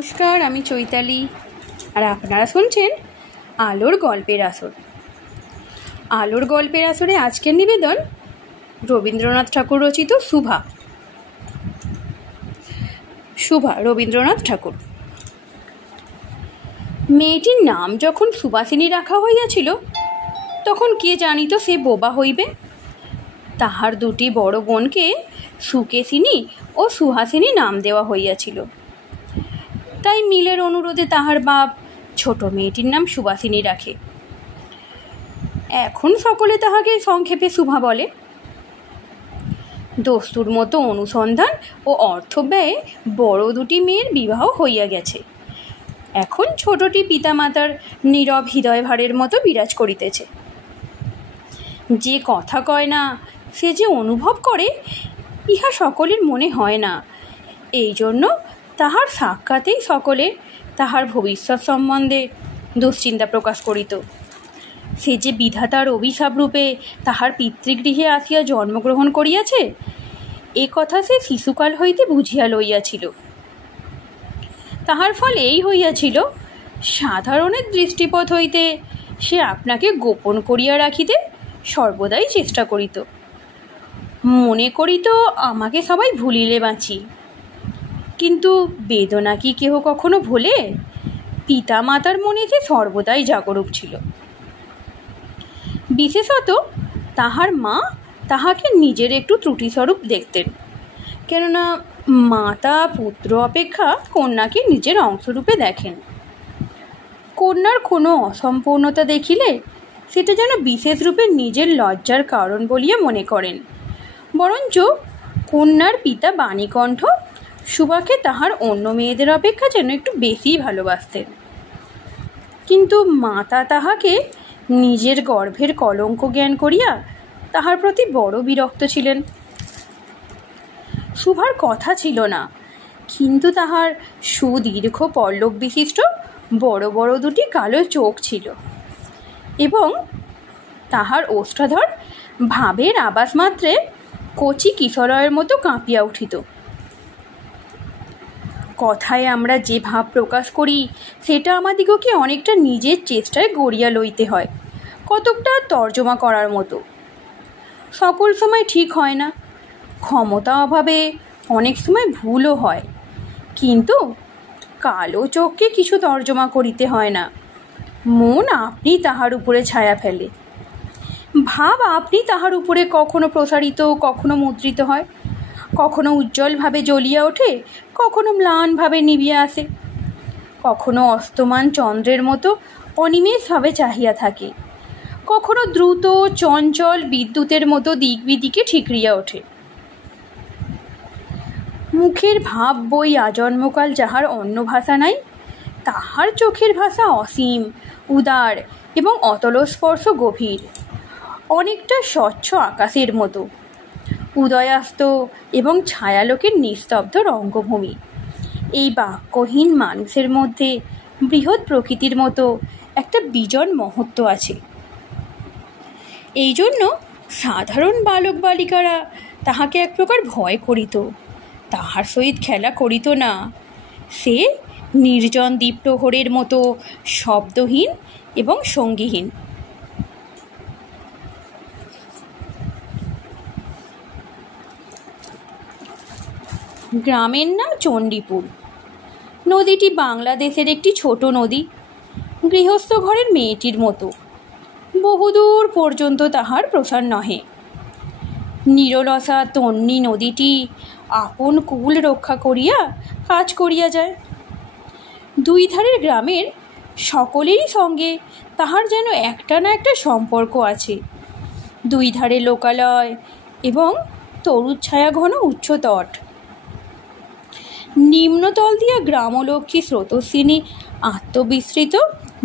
নমস্কার, আমি চৈতালি, আর আপনারা শুনছেন আলোর গল্পের আসর। আলোর গল্পের আসরে আজকের নিবেদন রবীন্দ্রনাথ ঠাকুর রচিত শুভা রবীন্দ্রনাথ ঠাকুর। মেয়েটির নাম যখন সুবাসিনী রাখা হইয়াছিল, তখন কে জানিত সে বোবা হইবে। তাহার দুটি বড় বোনকে সুকেশিনী ও সুহাসিনী নাম দেওয়া হইয়াছিল। তাই মিলের অনুরোধে তাহার বাপ ছোট মেয়েটির নাম সুবাসিনী রাখে। এখন সকলে তাহাকে সংক্ষেপে শুভা বলে। দস্তুর মতো অনুসন্ধান ও অর্থ ব্যয়ে বড় দুটি মেয়ের বিবাহ হইয়া গেছে। এখন ছোটটি পিতামাতার নীরব হৃদয় ভারের মতো বিরাজ করিতেছে। যে কথা কয় না, সে যে অনুভব করে, ইহা সকলের মনে হয় না। এই জন্য তাহার সাক্ষাতেই সকলে তাহার ভবিষ্যৎ সম্বন্ধে দুশ্চিন্তা প্রকাশ করিত। সে যে বিধাতার অভিশাপ রূপে তাহার পিতৃগৃহে আসিয়া জন্মগ্রহণ করিয়াছে, এ কথা সে শিশুকাল হইতে বুঝিয়া লইয়াছিল। তাহার ফল এই হইয়াছিল, সাধারণের দৃষ্টিপথ হইতে সে আপনাকে গোপন করিয়া রাখিতে সর্বদাই চেষ্টা করিত। মনে করিত আমাকে সবাই ভুলিলে বাঁচি। কিন্তু বেদনা কি কেহ কখনো ভোলে? পিতা মাতার মনে সে সর্বদাই জাগরূক ছিল। বিশেষত তাহার মা তাহাকে নিজের একটু ত্রুটিস্বরূপ দেখতেন, কেননা মাতা পুত্র অপেক্ষা কন্যাকে নিজের অংশরূপে দেখেন। কন্যার কোনো অসম্পূর্ণতা দেখিলে সেটা যেন বিশেষ রূপে নিজের লজ্জার কারণ বলিয়া মনে করেন। বরঞ্চ কন্যার পিতা বাণীকণ্ঠ সুভাকে তাহার অন্য মেয়েদের অপেক্ষা যেন একটু বেশিই ভালোবাসতেন। কিন্তু মাতা তাহাকে নিজের গর্ভের কলঙ্ক জ্ঞান করিয়া তাহার প্রতি বড় বিরক্ত ছিলেন। সুভার কথা ছিল না, কিন্তু তাহার সুদীর্ঘ পল্লব বিশিষ্ট বড় বড় দুটি কালো চোখ ছিল, এবং তাহার ওষ্ঠাধর ভাবের আবাস মাত্রে কচি কিশোরয়ের মতো কাঁপিয়া উঠিত। কথায় আমরা যে ভাব প্রকাশ করি, সেটা আমাদিগকে অনেকটা নিজের চেষ্টায় গড়িয়া লইতে হয়, কতকটা তর্জমা করার মতো। সকল সময় ঠিক হয় না, ক্ষমতা অভাবে অনেক সময় ভুলও হয়। কিন্তু কালো চোখকে কিছু তর্জমা করিতে হয় না, মন আপনি তাহার উপরে ছায়া ফেলে। ভাব আপনি তাহার উপরে কখনো প্রসারিত, কখনো মুদ্রিত হয়, কখনো উজ্জ্বলভাবে জ্বলিয়া ওঠে, কখনো ম্লানভাবে নিভিয়া আসে, কখনো অস্তমান চন্দ্রের মতো অনিমেষভাবে চাহিয়া থাকে, কখনো দ্রুত চঞ্চল বিদ্যুতের মতো দিক বিদিকে ঠিকরিয়া ওঠে। মুখের ভাব বই আজন্মকাল যাহার অন্য ভাষা নাই, তাহার চোখের ভাষা অসীম, উদার এবং অতলস্পর্শ গভীর, অনেকটা স্বচ্ছ আকাশের মতো, উদয়াস্ত এবং ছায়ালোকের নিস্তব্ধ রঙ্গভূমি। এই বাক্যহীন মানুষের মধ্যে বৃহৎ প্রকৃতির মতো একটা বিজন মহত্ব আছে। এই জন্য সাধারণ বালক বালিকারা তাহাকে এক প্রকার ভয় করিত, তাহার সহিত খেলা করিত না। সে নির্জন দ্বীপ্রহরের মতো শব্দহীন এবং সঙ্গীহীন। গ্রামের নাম চণ্ডীপুর। নদীটি বাংলাদেশের একটি ছোট নদী, গৃহস্থ ঘরের মেয়েটির মতো। বহুদূর পর্যন্ত তাহার প্রসার নহে। নিরলসা তন্বী নদীটি আপন কুল রক্ষা করিয়া কাজ করিয়া যায়। দুই ধারের গ্রামের সকলেরই সঙ্গে তাহার যেন একটা না একটা সম্পর্ক আছে। দুই ধারে লোকালয় এবং তরুচ্ছায়া ঘন উচ্চতট। নিম্নতল দিয়া গ্রামলক্ষ্মী স্রোতস্বিনী আত্মবিস্মৃত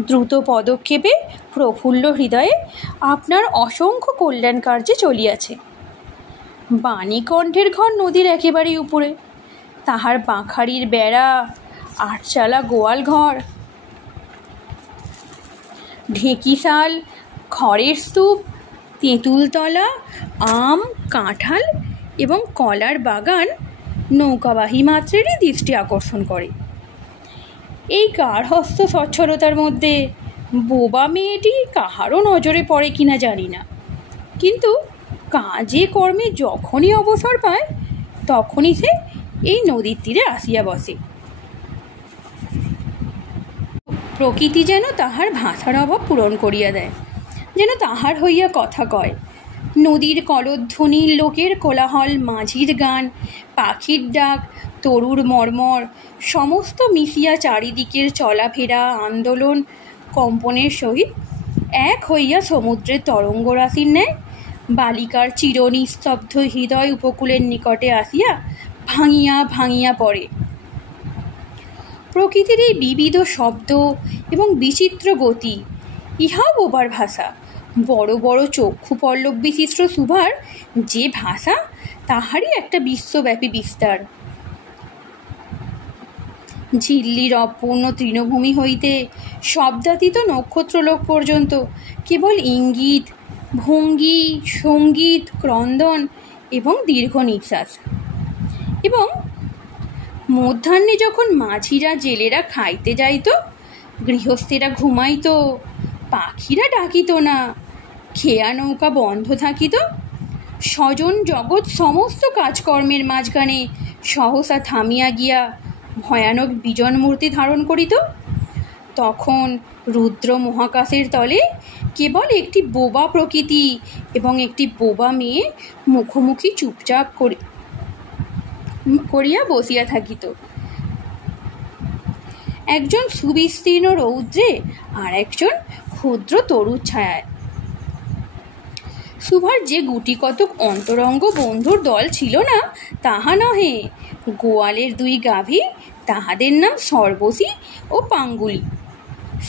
দ্রুত পদক্ষেপে প্রফুল্ল হৃদয়ে আপনার অসংখ্য কল্যাণ কার্যে চলিয়াছে। বাণীকণ্ঠের ঘর নদীর একেবারেই উপরে। তাহার বাঁখারির বেড়া, আটচালা গোয়াল ঘর, ঢেঁকিশাল, খড়ের স্তূপ, তেঁতুলতলা, আম, কাঁঠাল এবং কলার বাগান নৌকাবাহী মাত্রেরই দৃষ্টি আকর্ষণ করে। এই গার্হস্থ্য স্বচ্ছলতার মধ্যে বোবা মেয়েটি কাহারও নজরে পড়ে কিনা জানি না, কিন্তু কাজে কর্মে যখনই অবসর পায় তখনই সে এই নদীর তীরে আসিয়া বসে। প্রকৃতি যেন তাহার ভাষার অভাব পূরণ করিয়া দেয়, যেন তাহার হইয়া কথা কয়। নদীর কলধ্বনি, লোকের কোলাহল, মাঝির গান, পাখির ডাক, তরুর মর্মর সমস্ত মিশিয়া চারিদিকের চলাফেরা, আন্দোলন, কম্পনের সহিত এক হইয়া সমুদ্রের তরঙ্গরাশির ন্যায় বালিকার চিরনিস্তব্ধ হৃদয় উপকূলের নিকটে আসিয়া ভাঙিয়া ভাঙিয়া পড়ে। প্রকৃতির এই বিবিধ শব্দ এবং বিচিত্র গতি, ইহাও বোবার ভাষা। বড় বড় চক্ষু পল্লব বিশিষ্ট সুভার যে ভাষা, তাহারই একটা বিশ্বব্যাপী বিস্তার। ঝিল্লির অপূর্ণ তৃণভূমি হইতে শব্দাতীত নক্ষত্রলোক পর্যন্ত কেবল ইঙ্গিত, ভঙ্গি, সঙ্গীত, ক্রন্দন এবং দীর্ঘ নিঃশ্বাস। এবং মধ্যাহ্নে যখন মাঝিরা জেলেরা খাইতে যাইত, গৃহস্থেরা ঘুমাইত, পাখিরা ডাকিত না, খেয়া নৌকা বন্ধ থাকিত, স্বজন জগৎ সমস্ত কাজকর্মের মাঝখানে সহসা থামিয়া গিয়া ভয়ানক বিজন মূর্তি ধারণ করিত, তখন রুদ্র মহাকাশের তলে কেবল একটি বোবা প্রকৃতি এবং একটি বোবা মেয়ে মুখোমুখি চুপচাপ করিয়া বসিয়া থাকিত, একজন সুবিস্তীর্ণ রৌদ্রে আর একজন ক্ষুদ্র তরুর ছায়ায়। সুভার যে গুটি কতক অন্তরঙ্গ বন্ধুর দল ছিল না তাহা নহে। গোয়ালের দুই গাভী, তাহাদের নাম সর্বশী ও পাঙ্গুলি।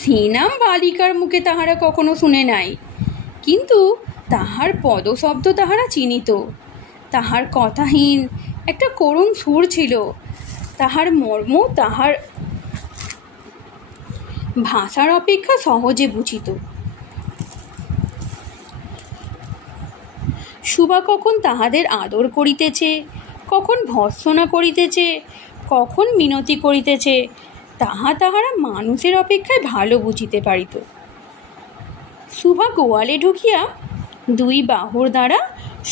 সে নাম বালিকার মুখে তাহারা কখনো শুনে নাই, কিন্তু তাহার পদশব্দ তাহারা চিনিত। তাহার কথাহীন একটা করুণ সুর ছিল, তাহার মর্ম তাহার ভাষার অপেক্ষা সহজে বুঝিত। সুভা কখন তাহাদের আদর করিতেছে, কখন ভর্ৎসনা করিতেছে, কখন মিনতি করিতেছে, তাহারা মানুষের অপেক্ষায় ভালো বুঝিতে পারিত। সুভা গোয়ালে ঢুকিয়া দুই বাহুর দ্বারা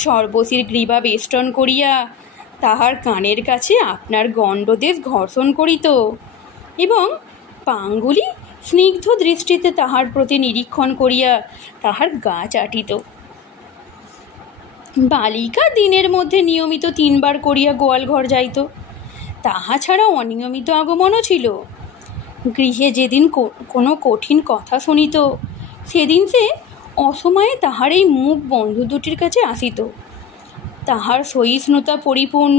সর্বশীর গ্রীবা বেষ্টন করিয়া তাহার কানের কাছে আপনার গণ্ডদেশ ঘর্ষণ করিত এবং পাঙ্গুলি স্নিগ্ধ দৃষ্টিতে তাহার প্রতি নিরীক্ষণ করিয়া তাহার গা চাটিত। বালিকা দিনের মধ্যে নিয়মিত 3 বার করিয়া গোয়াল ঘর যাইত। তাহা ছাড়া অনিয়মিত আগমনও ছিল। গৃহে যেদিন কোনো কঠিন কথা শুনিত, সেদিন সে অসময়ে তাহার এই মুখ বন্ধু দুটির কাছে আসিত। তাহার সহিষ্ণুতা পরিপূর্ণ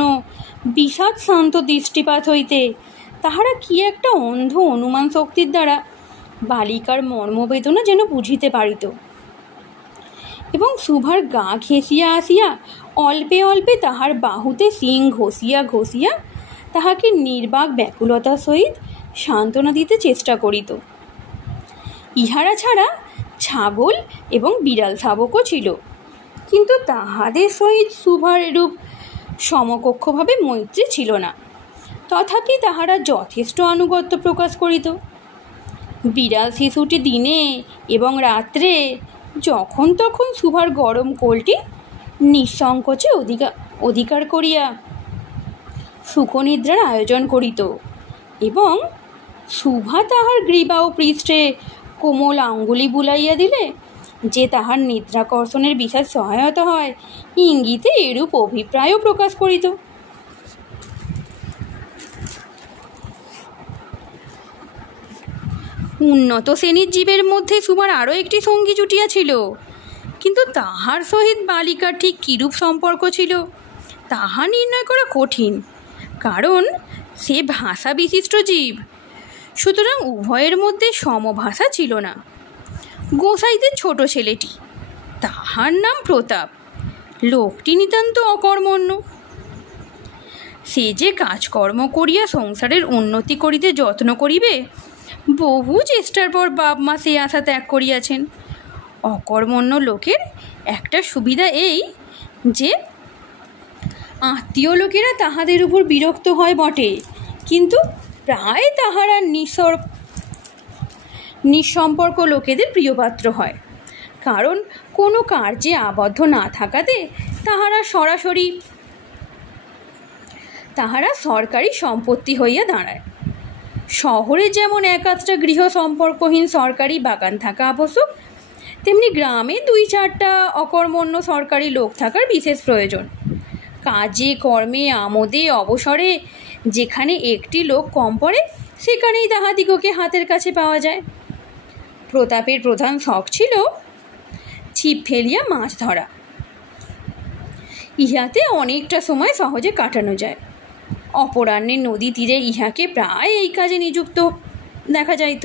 বিষাদ শান্ত দৃষ্টিপাত হইতে তাহারা কি একটা অন্ধ অনুমান শক্তির দ্বারা বালিকার মর্মবেদনা যেন বুঝিতে পারিত, এবং সুভার গা ঘেঁষিয়া আসিয়া অল্পে অল্পে তাহার বাহুতে শিং ঘষিয়া ঘষিয়া তাহাকে নির্বাক ব্যাকুলতার সহিত সান্ত্বনা দিতে চেষ্টা করিত। ইহারা ছাড়া ছাগল এবং বিড়াল শাবকও ছিল, কিন্তু তাহাদের সহিত সুভার এরূপ সমকক্ষভাবে মৈত্রী ছিল না। তথাপি তাহারা যথেষ্ট আনুগত্য প্রকাশ করিত। বিড়াল শিশুটি দিনে এবং রাত্রে যখন তখন সুভার গরম কোলটি নিঃসংকোচে অধিকার করিয়া সুখনিদ্রার আয়োজন করিত, এবং সুভা তাহার গ্রীবা ও পৃষ্ঠে কোমল আঙ্গুলি বুলাইয়া দিলে যে তাহার নিদ্রাকর্ষণের বিশেষ সহায়তা হয়, ইঙ্গিতে এরূপ অভিপ্রায়ও প্রকাশ করিত। উন্নত শ্রেণীর জীবের মধ্যে সুভার আরও একটি সঙ্গী জুটিয়াছিল, কিন্তু তাহার সহিত বালিকার ঠিক কিরূপ সম্পর্ক ছিল তাহা নির্ণয় করা কঠিন, কারণ সে ভাষা বিশিষ্ট জীব। সুতরাং উভয়ের মধ্যে সমভাষা ছিল না। গোসাইদের ছোট ছেলেটি, তাহার নাম প্রতাপ, লোকটি নিতান্ত অকর্মণ্য। সে যে কাজকর্ম করিয়া সংসারের উন্নতি করিতে যত্ন করিবে, বহু চেষ্টার পর বাপ মা সে আশা ত্যাগ করিয়াছেন। অকর্মণ্য লোকের একটা সুবিধা এই যে আত্মীয় লোকেরা তাহাদের উপর বিরক্ত হয় বটে, কিন্তু প্রায় তাহারা নিঃসম্পর্ক লোকেদের প্রিয়পাত্র হয়, কারণ কোনো কার্যে আবদ্ধ না থাকাতে তাহারা সরকারি সম্পত্তি হইয়া দাঁড়ায়। শহরে যেমন এক আধটা গৃহ সম্পর্কহীন সরকারি বাগান থাকা আবশ্যক, তেমনি গ্রামে 2-4টা অকর্মণ্য সরকারি লোক থাকার বিশেষ প্রয়োজন। কাজে কর্মে আমোদে অবসরে যেখানে একটি লোক কম পড়ে, সেখানেই তাহাদিগকে হাতের কাছে পাওয়া যায়। প্রতাপের প্রধান শখ ছিল ছিপ ফেলিয়া মাছ ধরা। ইহাতে অনেকটা সময় সহজে কাটানো যায়। অপরাহ্নে নদী তীরে ইহাকে প্রায় এই কাজে নিযুক্ত দেখা যাইত,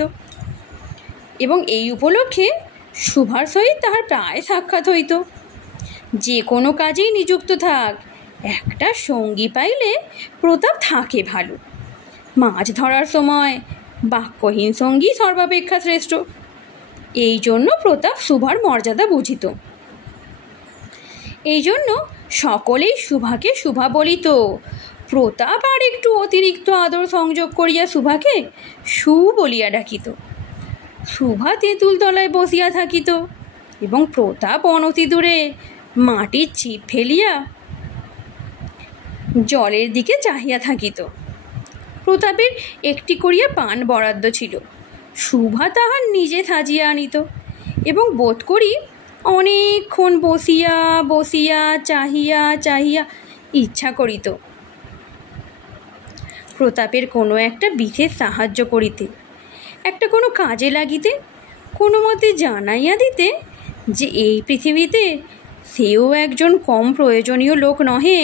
এবং এই উপলক্ষে সুভার সহিত তাহার প্রায় সাক্ষাৎ হইত। যে কোনো কাজেই নিযুক্ত থাক, একটা সঙ্গী পাইলে প্রতাপ থাকে ভালো। মাছ ধরার সময় বাক্যহীন সঙ্গী সর্বাপেক্ষা শ্রেষ্ঠ। এই জন্য প্রতাপ সুভার মর্যাদা বুঝিত। এই জন্য সকলেই সুভাকে সুভা বলিত। প্রতাপ আর একটু অতিরিক্ত আদর সংযোগ করিয়া সুভাকে সু বলিয়া ডাকিত। সুভা তেঁতুল তলায় বসিয়া থাকিত এবং প্রতাপ অনতি দূরে মাটির ছিপ ফেলিয়া জলের দিকে চাহিয়া থাকিত। প্রতাপের একটি করিয়া পান বরাদ্দ ছিল। সুভা তাহার নিজে সাজিয়া আনিত এবং বোধ করি অনেকক্ষণ বসিয়া বসিয়া চাহিয়া চাহিয়া ইচ্ছা করিত প্রতাপের কোনো একটা বিশেষ সাহায্য করিতে, একটা কোনো কাজে লাগিতে, কোনো মতে জানাইয়া দিতে যে এই পৃথিবীতে সেও একজন কম প্রয়োজনীয় লোক নহে।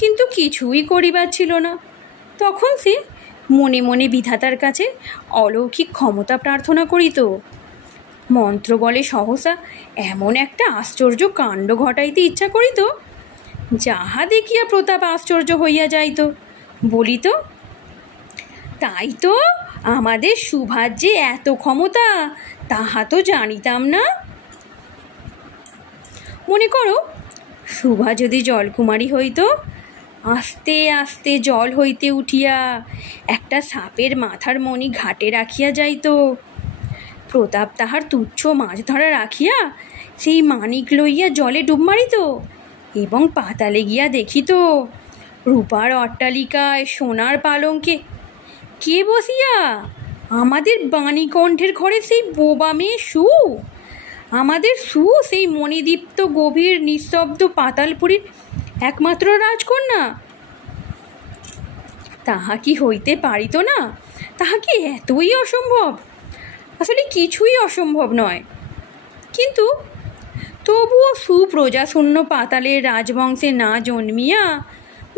কিন্তু কিছুই করিবার ছিল না। তখন সে মনে মনে বিধাতার কাছে অলৌকিক ক্ষমতা প্রার্থনা করিত। মন্ত্র বলে সহসা এমন একটা আশ্চর্য কাণ্ড ঘটাইতে ইচ্ছা করিত, যাহা দেখিয়া প্রতাপ আশ্চর্য হইয়া যাইত। বলিত, তাই তো, আমাদের সুভার যে এত ক্ষমতা, তাহা তো জানিতাম না। মনে করো, সুভা যদি জলকুমারী হইত, আস্তে আস্তে জল হইতে উঠিয়া একটা সাপের মাথার মণি ঘাটে রাখিয়া যাইত। প্রতাপ তাহার তুচ্ছ মাছ ধরা রাখিয়া সেই মানিক লইয়া জলে ডুব মারিত এবং পাতালে গিয়া দেখিত রূপার অট্টালিকায় সোনার পালঙ্কে কে বসিয়া? আমাদের বাণীকণ্ঠের ঘরে সেই বোবা মেয়ে সু। আমাদের সু সেই মণিদীপ্ত গভীর নিস্তব্ধ পাতালপুরীর একমাত্র রাজকন্যা। তাহা কি হইতে পারিত না? তাহা কি এতই অসম্ভব? আসলে কিছুই অসম্ভব নয়। কিন্তু তবুও সুপ্রজাশূন্য পাতালের রাজবংশে না জন্মিয়া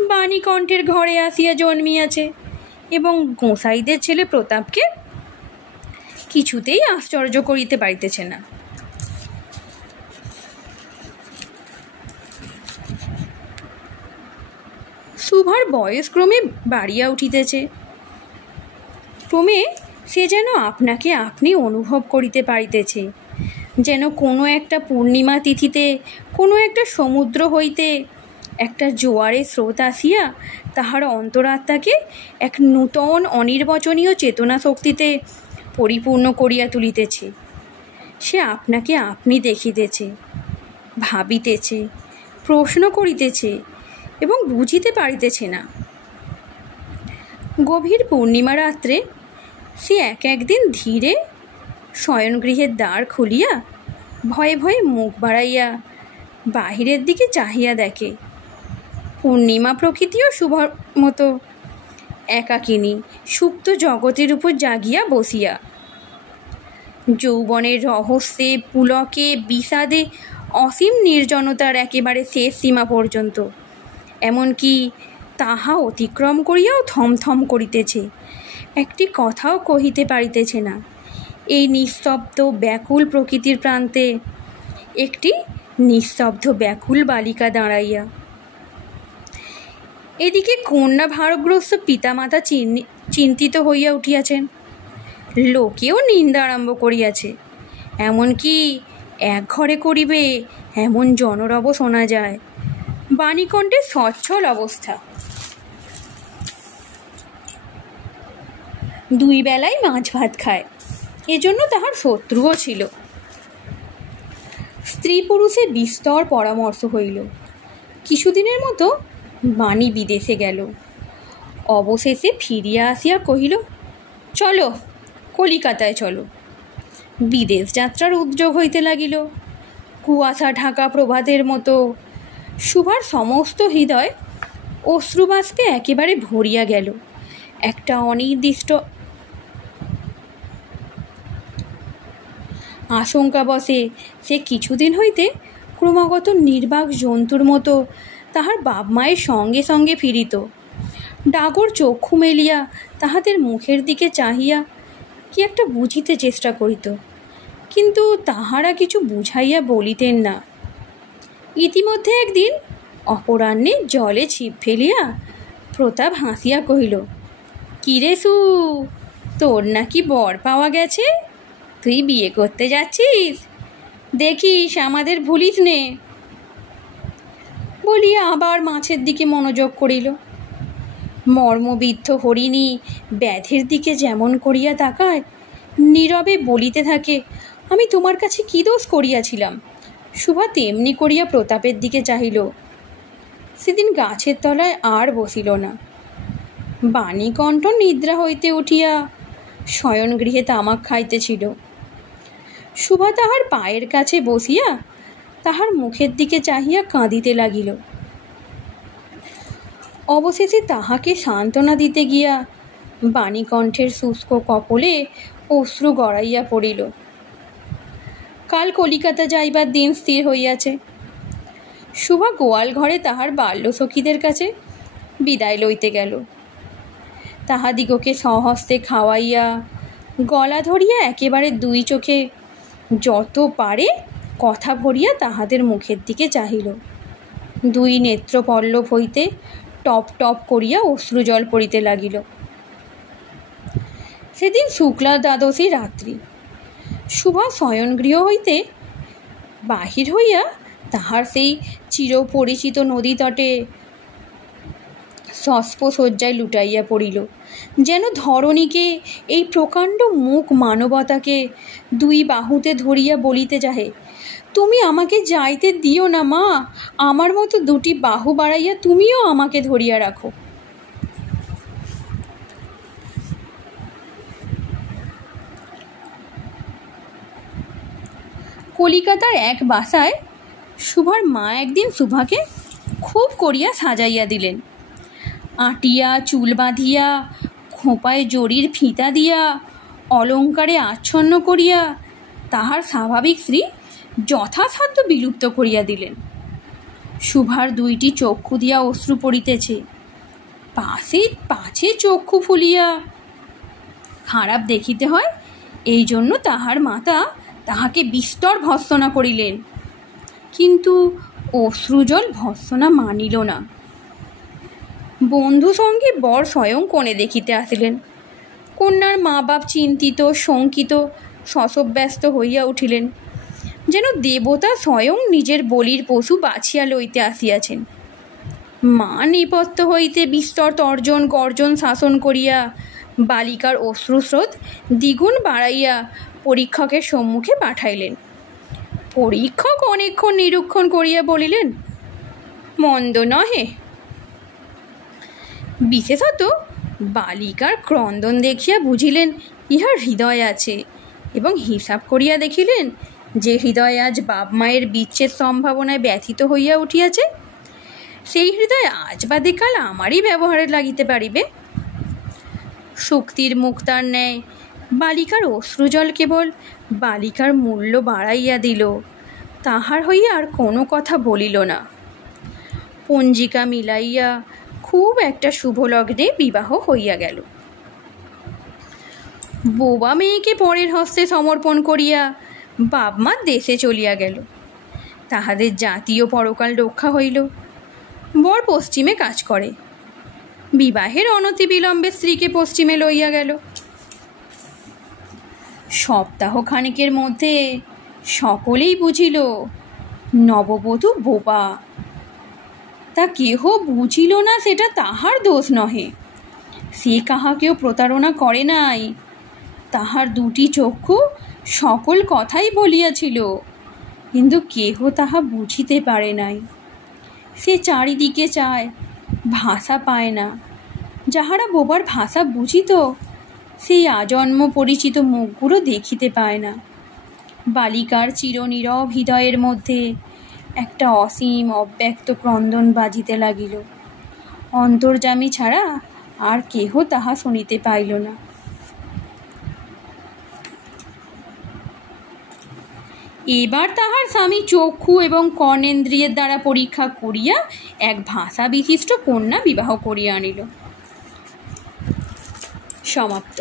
বাণীকণ্ঠের ঘরে আসিয়া জন্মিয়াছে, এবং গোসাইদের ছেলে প্রতাপকে কিছুতেই আশ্চর্য করিতে পারিতেছে না। সুভার বয়স ক্রমে বাড়িয়া উঠিতেছে। ক্রমে সে যেন আপনাকে আপনি অনুভব করিতে পারিতেছে, যেন কোনো একটা পূর্ণিমা তিথিতে কোনো একটা সমুদ্র হইতে একটা জোয়ারের স্রোত আসিয়া তাহার অন্তরাত্মাকে এক নূতন অনির্বচনীয় চেতনা শক্তিতে পরিপূর্ণ করিয়া তুলিতেছে। সে আপনাকে আপনি দেখিতেছে, ভাবিতেছে, প্রশ্ন করিতেছে এবং বুঝিতে পারিতেছে না। গভীর পূর্ণিমা রাত্রে সে একদিন ধীরে শয়নগৃহের দ্বার খুলিয়া ভয়ে ভয়ে মুখ বাড়াইয়া বাহিরের দিকে চাহিয়া দেখে পূর্ণিমা প্রকৃতিও শুভর মতো একাকিনী সুপ্ত জগতের উপর জাগিয়া বসিয়া। যৌবনের রহস্যে, পুলকে, বিষাদে, অসীম নির্জনতার একেবারে শেষ সীমা পর্যন্ত, এমনকি তাহা অতিক্রম করিয়াও থমথম করিতেছে, একটি কথাও কহিতে পারিতেছে না। এই নিস্তব্ধ ব্যাকুল প্রকৃতির প্রান্তে একটি নিস্তব্ধ ব্যাকুল বালিকা দাঁড়াইয়া। এদিকে কন্যা ভারগ্রস্ত পিতামাতা চিন্তিত হইয়া উঠিয়াছেন। লোকেও নিন্দা আরম্ভ করিয়াছে, এমনকি এক ঘরে করিবে এমন জনরব শোনা যায়। বাণীকণ্ঠে সচ্ছল অবস্থা। দুই বেলায় মাছ ভাত খায়, এজন্য তাহার শত্রুও ছিল। স্ত্রী পুরুষে বিস্তর পরামর্শ হইল। কিছুদিনের মতো বাণী বিদেশে গেল। অবশেষে ফিরিয়া আসিয়া কহিল, চলো কলিকাতায় চলো। বিদেশ যাত্রার উদ্যোগ হইতে লাগিল। কুয়াশা ঢাকা প্রভাতের মতো সুভার সমস্ত হৃদয় অশ্রুবাষ্পে একেবারে ভরিয়া গেল। একটা অনির্দিষ্ট আশঙ্কাবশে সে কিছুদিন হইতে ক্রমাগত নির্বাক জন্তুর মতো তাহার বাপ মায়ের সঙ্গে সঙ্গে ফিরিত। ডাগর চক্ষু মেলিয়া তাহাদের মুখের দিকে চাহিয়া কি একটা বুঝিতে চেষ্টা করিত, কিন্তু তাহারা কিছু বুঝাইয়া বলিতেন না। ইতিমধ্যে একদিন অপরাহ্নে জলে ছিপ ফেলিয়া প্রতাপ হাসিয়া কহিল, কিরে সু, তোর নাকি বর পাওয়া গেছে? তুই বিয়ে করতে যাচ্ছিস? দেখিস আমাদের ভুলিস নে। বলিয়া আবার মাছের দিকে মনোযোগ করিল। মর্মবিদ্ধ হরিণী ব্যাধের দিকে যেমন করিয়া তাকায়, নীরবে বলিতে থাকে, আমি তোমার কাছে কি দোষ করিয়াছিলাম? সুভা তেমনি করিয়া প্রতাপের দিকে চাহিল। সেদিন গাছের তলায় আর বসিল না। বাণীকণ্ঠ নিদ্রা হইতে উঠিয়া শয়নগৃহে তামাক খাইতেছিল। সুভা তাহার পায়ের কাছে বসিয়া তাহার মুখের দিকে চাহিয়া কাঁদিতে লাগিল। অবশেষে তাহাকে সান্ত্বনা দিতে গিয়া বাণীকণ্ঠের শুষ্ক কপলে অশ্রু গড়াইয়া পড়িল। কাল কলিকাতা যাইবার দিন স্থির হইয়াছে। সুভা গোয়াল ঘরে তাহার বাল্যসখীদের কাছে বিদায় লইতে গেল। তাহাদিগকে স্বহস্তে খাওয়াইয়া গলা ধরিয়া একেবারে দুই চোখে যত পারে কথা ভরিয়া তাহাদের মুখের দিকে চাহিল। দুই নেত্রপল্লব হইতে টপ টপ করিয়া অশ্রুজল পড়িতে লাগিল। সেদিন শুক্লা দ্বাদশী রাত্রি। সুভা শয়নগৃহ হইতে বাহির হইয়া তাহার সেই চিরপরিচিত নদী তটে সস্প শয্যায় লুটাইয়া পড়িল, যেন ধরণীকে, এই প্রকাণ্ড মুখ মানবতাকে দুই বাহুতে ধরিয়া বলিতে চাহে, তুমি আমাকে যাইতে দিও না মা, আমার মতো দুটি বাহু বাড়াইয়া তুমিও আমাকে ধরিয়া রাখো। কলিকাতার এক বাসায় সুভার মা একদিন সুভাকে খুব করিয়া সাজাইয়া দিলেন। আটিয়া চুল বাঁধিয়া, খোঁপায় জরির ফিতা দিয়া, অলঙ্কারে আচ্ছন্ন করিয়া তাহার স্বাভাবিক শ্রী যথাসাধ্য বিলুপ্ত করিয়া দিলেন। সুভার দুইটি চক্ষু দিয়া অশ্রু পড়িতেছে, পাছে চক্ষু ফুলিয়া খারাপ দেখিতে হয়, এই জন্য তাহার মাতা তাহাকে বিস্তর ভর্ৎসনা করিলেন, কিন্তু অশ্রুজল ভর্ৎসনা মানিল না। বন্ধু সঙ্গে বর স্বয়ং কোণে দেখিতে আসিলেন। কন্যার মা বাপ চিন্তিত, শঙ্কিত, শশব্যস্ত হইয়া উঠিলেন, যেন দেবতা স্বয়ং নিজের বলির পশু বাছিয়া লইতে আসিয়াছেন। মা নেপথ্য হইতে বিস্তর তর্জন গর্জন শাসন করিয়া বালিকার অশ্রুস্রোত দ্বিগুণ বাড়াইয়া পরীক্ষকের সম্মুখে পাঠাইলেন। পরীক্ষক অনেকক্ষণ নিরীক্ষণ করিয়া বলিলেন, মন্দ নহে। বিশেষত বালিকার ক্রন্দন দেখিয়া বুঝিলেন ইহার হৃদয় আছে, এবং হিসাব করিয়া দেখিলেন যে হৃদয় আজ বাপ মায়ের বিচ্ছেদ সম্ভাবনায় ব্যথিত হইয়া উঠিয়াছে, সেই হৃদয় আজ বাদে কাল আমারই ব্যবহারে লাগিতে পারিবে। শক্তির মুক্তার ন্যায় বালিকার অশ্রুজল কেবল বালিকার মূল্য বাড়াইয়া দিল, তাহার হইয়া আর কোনো কথা বলিল না। পঞ্জিকা মিলাইয়া খুব একটা শুভ লগ্নে বিবাহ হইয়া গেল। বোবা মেয়েকে পরের হস্তে সমর্পণ করিয়া বাপ মা দেশে চলিয়া গেল। তাহাদের জাতীয় পরকাল রক্ষা হইল। বর পশ্চিমে কাজ করে। বিবাহের অনতি বিলম্বে স্ত্রীকে পশ্চিমে লইয়া গেল। সপ্তাহ খানেকের মধ্যে সকলেই বুঝিল নববধূ বোবা। তা কেহ বুঝিল না সেটা তাহার দোষ নহে, সে কাহাকেও প্রতারণা করে নাই, তাহার দুটি চক্ষু সকল কথাই বলিয়াছিল, কিন্তু কেহ তাহা বুঝিতে পারে নাই। সে চারিদিকে চায়, ভাষা পায় না। যাহারা বোবার ভাষা বুঝিত, সেই আজন্ম পরিচিত মুখগুলো দেখিতে পায় না। বালিকার চিরনীরব হৃদয়ের মধ্যে একটা অসীম অব্যক্ত ক্রন্দন বাজিতে লাগিল। অন্তর্যামী ছাড়া আর কেহ তাহা শুনিতে পাইল না। এবার তাহার স্বামী চক্ষু এবং কর্ণেন্দ্রিয়ের দ্বারা পরীক্ষা করিয়া এক ভাষা বিশিষ্ট কন্যা বিবাহ করিয়া আনিল। সমাপ্ত।